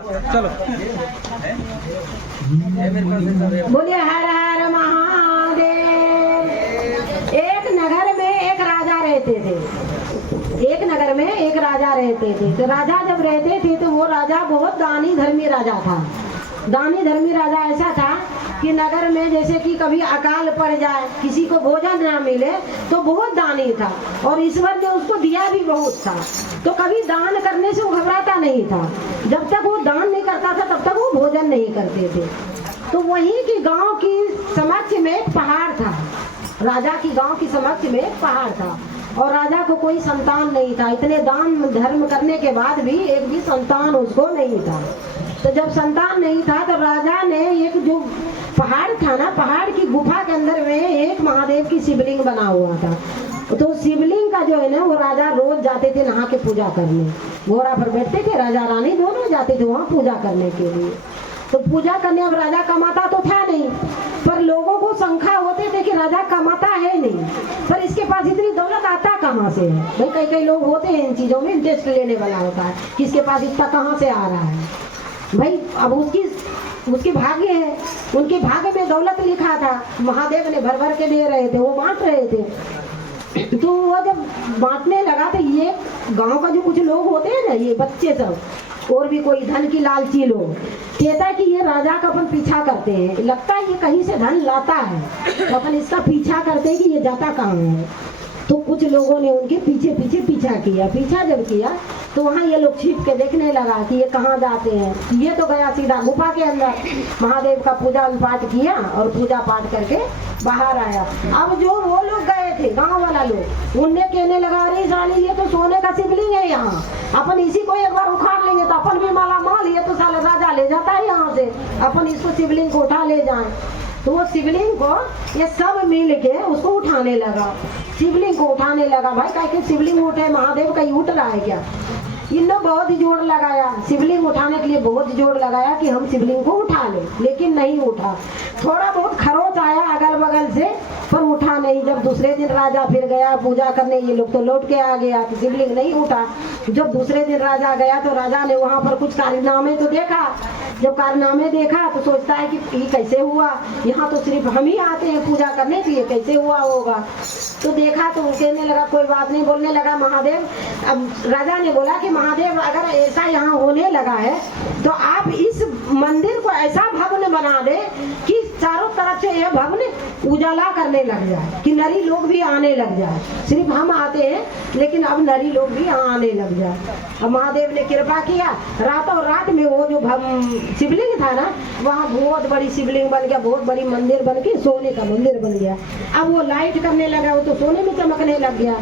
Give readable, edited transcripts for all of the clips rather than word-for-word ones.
चलो बोलिए हर हर महादेव। एक नगर में एक राजा रहते थे। एक नगर में एक राजा रहते थे। तो राजा जब रहते थे तो वो राजा बहुत दानी धर्मी राजा था। दानी धर्मी राजा ऐसा था कि नगर में जैसे कि कभी अकाल पड़ जाए, किसी को भोजन ना मिले, तो बहुत दानी था और ईश्वर ने उसको दिया भी बहुत था। तो कभी दान करने से वो घबराता नहीं था। जब तक वो दान नहीं करता था तब तक वो भोजन नहीं करते थे। तो वहीं की गांव की समक्ष में एक पहाड़ था। राजा की गांव की समक्ष में एक पहाड़ था और राजा को कोई संतान नहीं था। इतने दान धर्म करने के बाद भी एक भी संतान उसको नहीं था। तो जब संतान नहीं था तो राजा ने एक जो पहाड़ था ना, पहाड़ की गुफा के अंदर में एक महादेव की शिवलिंग बना हुआ था। तो शिवलिंग का जो है ना, वो राजा रोज जाते थे नहा के पूजा करने। घोड़ा पर बैठते थे, राजा रानी दोनों जाते थे वहाँ पूजा करने के लिए। तो पूजा करने, अब राजा कमाता तो था नहीं, पर लोगों को शंका होते थे कि राजा कमाता है नहीं, पर इसके पास इतनी दौलत आता कहाँ से है। भाई कई कई लोग होते हैं इन चीजों में इंटरेस्ट लेने वाला होता है कि इसके पास इतना कहाँ से आ रहा है। भाई अब उसकी भाग्य है, उनके भाग्य में दौलत लिखा था, महादेव ने भर भर के दे रहे थे, वो बांट रहे थे। तो वो जब बांटने लगा तो ये गांव का जो कुछ लोग होते हैं ना, ये बच्चे सब और भी कोई धन की लालची लोग, कहता है कि ये राजा का अपन पीछा करते हैं, लगता है ये कहीं से धन लाता है, तो अपन इसका पीछा करते हैं कि ये जाता कहाँ है। तो कुछ लोगों ने उनके पीछे पीछे पीछा किया। पीछा जब किया तो वहाँ ये लोग छिप के देखने लगा कि ये कहाँ जाते हैं। ये तो गया सीधा गुफा के अंदर, महादेव का पूजा पाठ किया और पूजा पाठ करके बाहर आया। अब जो वो लोग गए थे, गांव वाला लोग, उनने कहने लगा, अरे साली ये तो सोने का शिवलिंग है, यहाँ अपन इसी को एक बार उखाड़ लेंगे तो अपन भी माला माल, ये तो साला राजा ले जाता है यहाँ से, अपन इसको शिवलिंग को उठा ले जाए। तो वो शिवलिंग को ये सब मिल के उसको उठाने लगा, शिवलिंग को उठाने लगा। भाई कह के शिवलिंग उठे, महादेव का ही उठ रहा है क्या। इनने बहुत जोर लगाया, शिवलिंग उठाने के लिए बहुत जोर लगाया कि हम शिवलिंग को उठा लें, लेकिन नहीं उठा। थोड़ा बहुत खरोच आया अगल बगल से, पर उठा नहीं। जब दूसरे दिन राजा फिर गया पूजा करने, ये लोग तो लौट के आ गया कि शिवलिंग नहीं उठा। जब दूसरे दिन राजा गया तो राजा ने वहाँ पर कुछ कारनामे तो देखा। जब कारनामे देखा तो सोचता है कि ये कैसे हुआ, यहाँ तो सिर्फ हम ही आते हैं पूजा करने के लिए, कैसे हुआ होगा। तो देखा तो कहने लगा, कोई बात नहीं, बोलने लगा महादेव। अब राजा ने बोला कि महादेव अगर ऐसा यहाँ होने लगा है तो आप इस मंदिर को ऐसा भवन बना दे कि चारों तरफ से यह भवन उजाला करने लग जाए, कि नरी लोग भी आने लग जाए। सिर्फ हम आते हैं लेकिन अब नरी लोग भी आने लग जाए। अब महादेव ने कृपा किया, रातों रात में वो जो शिवलिंग था ना, वहाँ बहुत बड़ी शिवलिंग बन गया, बहुत बड़ी मंदिर बन के सोने का मंदिर बन गया। अब वो लाइट करने लगा, वो तो सोने में चमकने लग गया।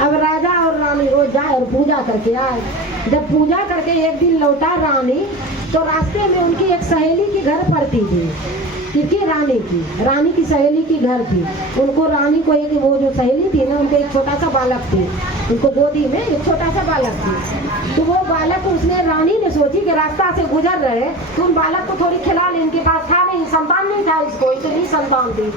अब राजा और रानी रोज जाए और पूजा करके आए। जब पूजा करके एक दिन लौटा रानी, तो रास्ते में उनकी एक सहेली की घर पड़ती थी, क्योंकि रानी की सहेली की घर थी। उनको रानी को एक वो जो सहेली थी ना, उनको एक छोटा सा बालक थी, उनको गोदी में एक छोटा सा बालक थी। तो वो बालक उसने, रानी ने सोची कि रास्ता से गुजर रहे तो उन बालक को थोड़ी खिला ले, इनके पास था नहीं, संतान नहीं था इसको, इतनी संतान थी।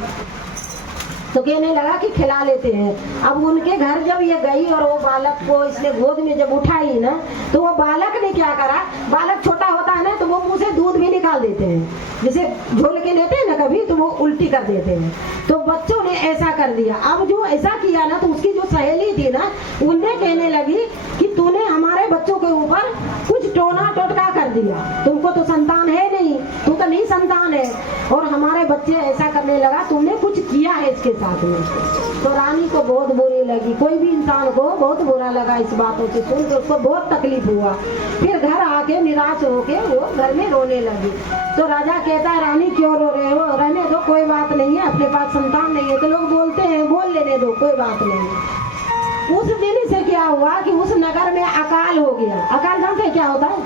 तो कहने लगा कि खिला लेते हैं। अब उनके घर जब ये गई और वो बालक को इसने गोद में जब उठाई ना, तो वो बालक ने क्या करा, बालक छोटा होता है ना तो वो मुंह से दूध भी निकाल देते हैं, जैसे झोल के लेते हैं ना कभी, तो वो उल्टी कर देते हैं। तो बच्चों ने ऐसा कर दिया। अब जो ऐसा किया ना, तो उसकी जो सहेली थी ना, उनने कहने लगी कि तूने हमारे बच्चों के ऊपर कुछ टोना टोटका कर दिया, तुमको तो संतान है नहीं, तू तो नहीं संतान है, और हमारे बच्चे ऐसा करने लगा, तुमने कुछ किया है इसके साथ में। तो रानी को बहुत बुरी लगी, कोई भी इंसान को बहुत बुरा लगा इस बातों से सुन के, उसको बहुत तकलीफ हुआ। फिर घर आके निराश होके वो घर में रोने लगी। तो राजा कहता है, रानी क्यों रो रहे हो, रहने दो, कोई बात नहीं है, अपने पास संतान नहीं है। तो लोग बोलते हैं, बोल लेने दो, कोई बात नहीं। उस दिन से क्या हुआ कि उस नगर में अकाल हो गया। अकाल जानते क्या होता है?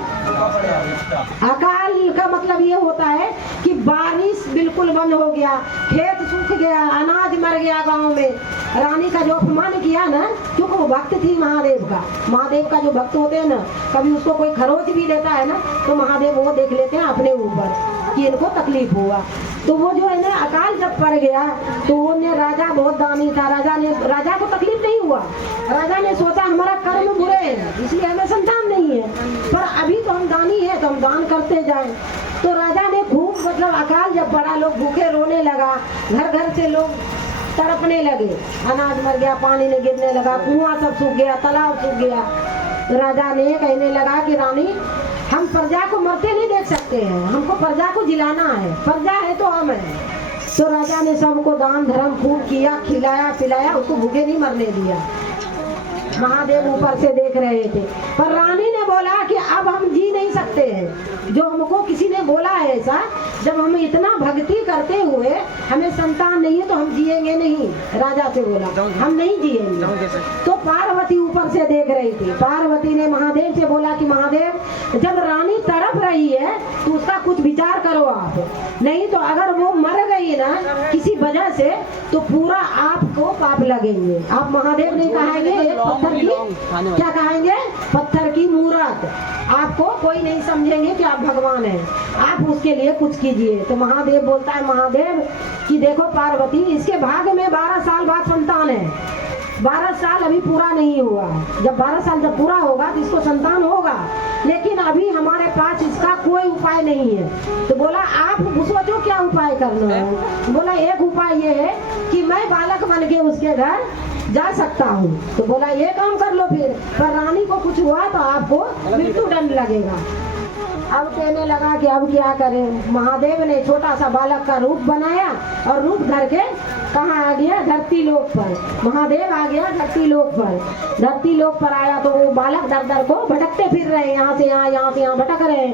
अकाल का मतलब ये होता है कि बारिश बिल्कुल बंद हो गया, खेत सूख गया, अनाज मर गया गांव में। रानी का जो अपमान किया ना, क्योंकि वो भक्त थी महादेव का जो भक्त होते हैं ना, कभी उसको कोई खरोच भी देता है ना, तो महादेव वो देख लेते हैं अपने ऊपर कि इनको तकलीफ हुआ। तो वो जो है ना, अकाल जब पड़ गया तो वो ने, राजा बहुत दानी था, राजा को तकलीफ नहीं हुआ। राजा ने सोचा हमारा कर्म बुरे हैं, इसलिए हमें संतान नहीं नहीं है, पर अभी तो हम दानी है तो हम दान करते जाएं। तो राजा ने खूब मतलब अकाल जब बड़ा, लोग भूखे रोने लगा, घर घर से लोग तड़पने लगे, अनाज मर गया, पानी नहीं गिरने लगा, कुआं सब सूख गया, तालाब सूख गया। तो राजा ने कहने लगा कि रानी, हम प्रजा को मरते नहीं देख सकते हैं, हमको प्रजा को जिलाना है, प्रजा है तो हम है। तो राजा ने सबको दान धर्म खूब किया, खिलाया पिलाया, उसको भूखे नहीं मरने दिया। महादेव ऊपर से देख रहे थे, पर रानी ने बोला कि अब हम जी नहीं सकते हैं, जो हमको किसी ने बोला है ऐसा, जब हम इतना भक्ति करते हुए हमें संतान नहीं है तो हम जिएंगे नहीं। राजा से बोला हम नहीं जिएंगे। तो पार्वती ऊपर से देख रही थी, पार्वती ने महादेव से बोला कि महादेव, जब रानी तड़प रही है तो उसका कुछ विचार करो आप, नहीं तो अगर वो मर गई ना किसी वजह से तो पूरा आपको पाप लगेंगे। आप महादेव ने कहेंगे पत्थर की, क्या कहेंगे, पत्थर की मूरत, आपको कोई नहीं समझेंगे कि आप भगवान हैं, आप उसके लिए कुछ कीजिए। तो महादेव बोलता है, महादेव कि देखो पार्वती, इसके भाग्य में 12 साल बाद संतान है, 12 साल अभी पूरा नहीं हुआ, जब 12 साल जब पूरा होगा तो इसको संतान होगा, लेकिन अभी हमारे पास इसका कोई उपाय नहीं है। तो बोला आप सोचो क्या उपाय करना है। बोला एक उपाय ये है कि मैं बालक बन के उसके घर जा सकता हूँ। तो बोला ये काम कर लो फिर, पर रानी को कुछ हुआ तो आपको मृत्यु दंड लगेगा। अब कहने लगा कि अब क्या करें। महादेव ने छोटा सा बालक का रूप बनाया और रूप धर के कहाँ आ गया, धरती लोक पर। महादेव आ गया धरती लोक पर। धरती लोक पर आया तो वो बालक दर दर को भटकते फिर रहे, यहाँ से यहाँ, यहाँ से यहाँ भटक रहे।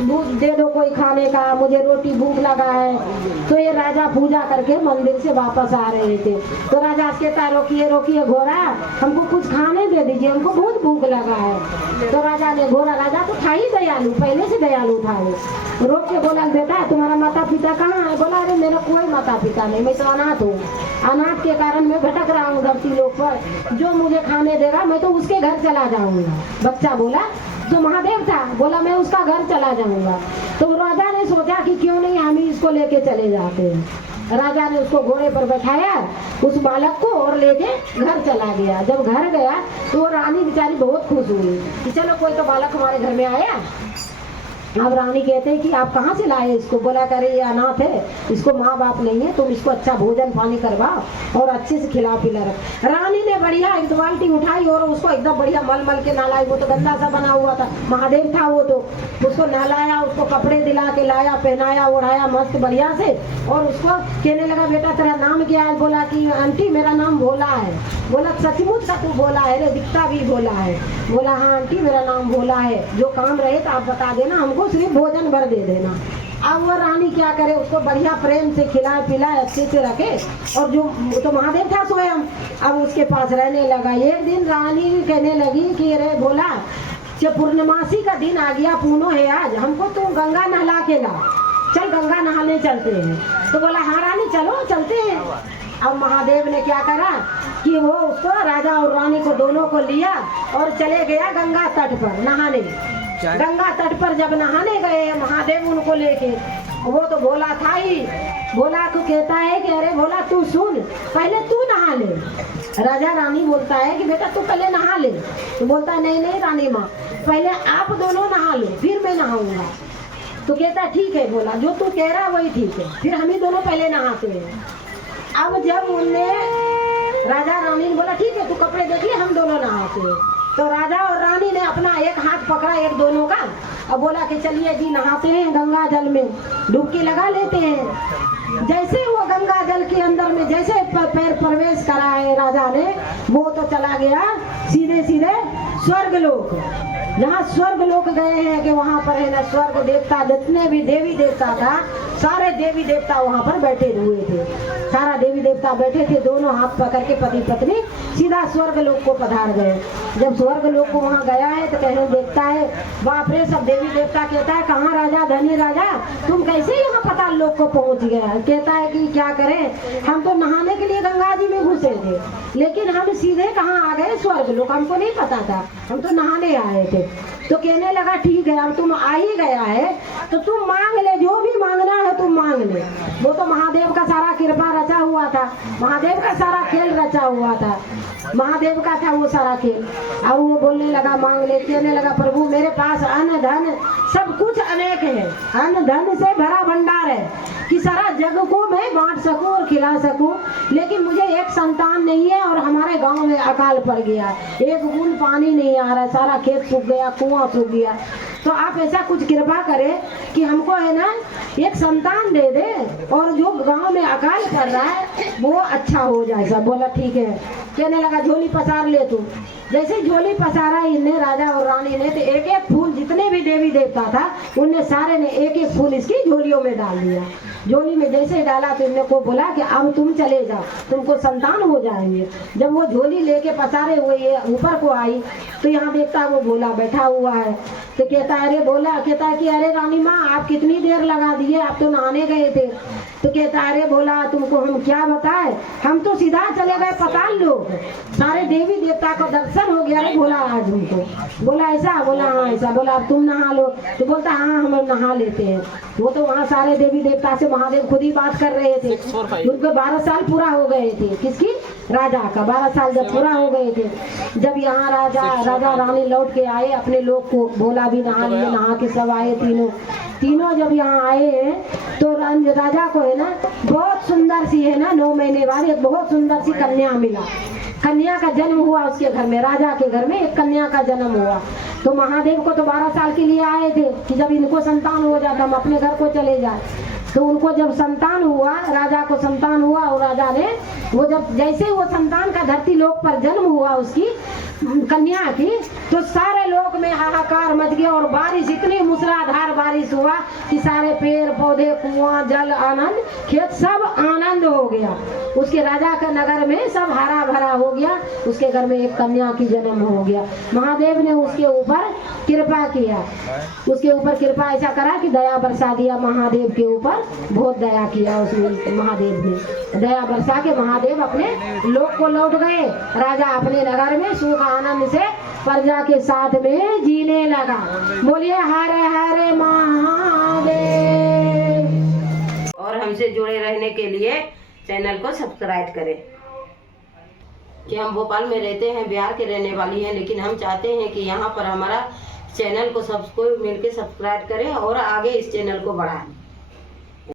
दूध दे दो कोई खाने का, मुझे रोटी भूख लगा है। तो ये राजा पूजा करके मंदिर से वापस आ रहे थे। तो राजा कहता रोकिए रोकिए घोड़ा, हमको कुछ खाने दे दीजिए, हमको बहुत भूख लगा है। तो राजा ने, घोड़ा राजा तो था ही दयालु, पहले से दयालु था वो, रोक के बोला बेटा तुम्हारा माता पिता कहाँ है। बोला अरे मेरा कोई माता पिता नहीं, मैं तो अनाथ हूँ, अनाथ के कारण मैं भटक रहा हूँ धरती लोक पर, जो मुझे खाने देगा मैं तो उसके घर चला जाऊंगा। बच्चा बोला, जो महादेव था बोला मैं उसका घर चला जाऊंगा। तो राजा ने सोचा कि क्यों नहीं हम ही इसको लेके चले जाते हैं। राजा ने उसको घोड़े पर बैठाया, उस बालक को, और लेके घर चला गया। जब घर गया तो वो रानी बेचारी बहुत खुश हुई कि चलो कोई तो बालक हमारे घर में आया। अब रानी कहते हैं कि आप कहाँ से लाए इसको। बोला करे ये अनाथ है, इसको माँ बाप नहीं है, तुम इसको अच्छा भोजन पानी करवाओ और अच्छे से खिला पिला रख। रानी ने बढ़िया एक बाल्टी उठाई और उसको एकदम बढ़िया मल मल के नहलाई। वो तो गंदा सा बना हुआ था, महादेव था वो, तो उसको नहलाया, उसको कपड़े दिला के लाया, पहनाया ओढ़ाया मस्त बढ़िया से, और उसको कहने लगा बेटा तेरा नाम क्या है। बोला कि आंटी मेरा नाम भोला है। बोला सचमुच का तू भोला है रे, दिखता भी भोला है। बोला हाँ आंटी मेरा नाम भोला है, जो काम रहे तो आप बता देना, हमको सिर्फ भोजन भर दे देना। अब वो रानी क्या करे, उसको बढ़िया प्रेम से खिलाए पिलाए अच्छे से रखे, और जो तो महादेव था स्वयं अब उसके पास रहने लगा। एक दिन रानी कहने लगी कि अरे भोला, पूर्णमासी का दिन आ गया, पूनो है आज, हमको तू गंगा नहला के ला, चल गंगा नहाने चलते हैं। तो बोला हाँ रानी चलो चलते हैं। अब महादेव ने क्या करा कि वो उसको, राजा और रानी को दोनों को लिया और चले गया गंगा तट पर नहाने। गंगा तट पर जब नहाने गए महादेव उनको लेके, वो तो भोला था ही, भोला को कहता है कि अरे भोला तू सुन, पहले तू नहा ले। राजा रानी बोलता है कि बेटा तू पहले नहा ले। तो बोलता है नहीं नहीं रानी माँ, पहले आप दोनों नहा लो फिर मैं नहाऊंगा। तो कहता है ठीक है भोला, जो तू कह रहा है वही ठीक है, फिर हम ही दोनों पहले नहाते हैं। अब जब उनने, राजा रानी ने बोला ठीक है तू कपड़े देख ले, हम दोनों नहाते हैं। तो राजा और रानी ने अपना एक हाथ पकड़ा एक दोनों का, और बोला कि चलिए जी नहाते हैं गंगा जल में, डुबकी लगा लेते हैं। जैसे वो गंगा जल के अंदर में जैसे पैर प्रवेश करा है राजा ने, वो तो चला गया सीधे सीधे स्वर्ग लोक। जहाँ स्वर्ग लोक गए हैं कि वहाँ पर है ना स्वर्ग देवता, जितने भी देवी देवता था, सारे देवी देवता वहाँ पर बैठे हुए थे। सारा देवी देवता बैठे थे, दोनों हाथ पकड़ के पति पत्नी सीधा स्वर्ग लोक को पधार गए। जब स्वर्ग लोक को वहाँ गया है तो कहने देखता है बाप रे, सब देवी देवता कहता है कहाँ राजा, धनी राजा तुम कैसे यहाँ पाताल लोक को पहुँच गया। कहता है कि क्या करें, हम तो नहाने के लिए गंगा जी में घुसे थे, लेकिन हम सीधे कहाँ आ गए स्वर्ग लोक, हमको नहीं पता था, हम तो नहाने आए थे। तो कहने लगा ठीक है, अब तुम आ ही गया है तो तुम मांग ले, जो भी मांगना है तुम मांग मांग ले। वो तो महादेव का सारा कृपा रचा हुआ था, महादेव का सारा खेल रचा हुआ था, महादेव का था वो सारा खेल। अब वो बोलने लगा, मांग ले, कहने लगा प्रभु मेरे पास अन्न धन सब कुछ अनेक है, अन्न धन से भरा भंडार है कि सारा जग को मैं बांट सकूं और खिला सकूं, लेकिन मुझे एक संतान नहीं है और हमारे गांव में अकाल पड़ गया, एक बूंद पानी नहीं आ रहा, सारा खेत सूख गया, कुआं सूख गया। तो आप ऐसा कुछ कृपा करें कि हमको है ना एक संतान दे दे और जो गांव में अकाल पड़ रहा है वो अच्छा हो जाए। सब बोला ठीक है। कहने लगा झोली पसार ले तू। जैसे झोली पसारा इनने, राजा और रानी ने, तो एक एक फूल जितने भी देवी देवता था उनने सारे ने एक एक फूल इसकी झोलियों में डाल दिया। झोली में जैसे डाला तो इनने को बोला कि अब तुम चले जाओ, तुमको संतान हो जाएंगे। जब वो झोली लेके पसारे हुए ये ऊपर को आई तो यहाँ देखता वो भोला बैठा हुआ है। तो कहता अरे बोला, कहता कि अरे रानी माँ आप कितनी देर लगा दिए, आप तो नहाने गए थे। तो कहता अरे बोला तुमको हम क्या बताए, हम तो सीधा चले गए पाताल लोक, सारे देवी देवता को दर्शन हो गया। अरे बोला आज उनको, बोला ऐसा, बोला हाँ ऐसा। बोला अब तुम नहा लो। तो बोलता हाँ हम नहा लेते हैं। वो तो वहाँ सारे देवी देवता से महादेव खुद ही बात कर रहे थे। उनको 12 साल पूरा हो गए थे, किसकी, राजा का 12 साल जब पूरा हो गए थे। जब यहाँ राजा रानी लौट के आए अपने लोग को, बोला भी नहा लिए, नहा के सब आए तीनों जब यहाँ आए हैं तो राजा को है ना बहुत सुंदर सी है ना 9 महीने बाद एक बहुत सुंदर सी कन्या मिला। कन्या का जन्म हुआ उसके घर में, राजा के घर में एक कन्या का जन्म हुआ। तो महादेव को तो 12 साल के लिए आए थे कि जब इनको संतान हो जाता हम अपने घर को चले जाए। तो उनको जब संतान हुआ, राजा को संतान हुआ और राजा ने वो जब जैसे वो संतान का धरती लोक पर जन्म हुआ उसकी कन्या की, तो सारे लोक में हाहाकार मच गया और बारिश इतनी मूसलाधार बारिश हुआ कि सारे पेड़ पौधे, कुआं, जल, आनंद, खेत सब आनंद हो गया। उसके राजा का नगर में सब हरा भरा हो गया। उसके घर में एक कन्या की जन्म हो गया। महादेव ने उसके ऊपर कृपा किया, उसके ऊपर कृपा ऐसा करा कि दया बरसा दिया। महादेव के ऊपर बहुत दया किया उसने, महादेव ने दया बरसा के महादेव अपने लोक को लौट गए। राजा अपने नगर में सुख आनंद से प्रजा के साथ में जीने लगा। बोलिए हरे हरे महादेव। और हमसे जुड़े रहने के लिए चैनल को सब्सक्राइब करें। कि हम भोपाल में रहते हैं, बिहार के रहने वाली हैं, लेकिन हम चाहते हैं कि यहाँ पर हमारा चैनल को सबको मिलकर सब्सक्राइब करें और आगे इस चैनल को बढ़ाएं।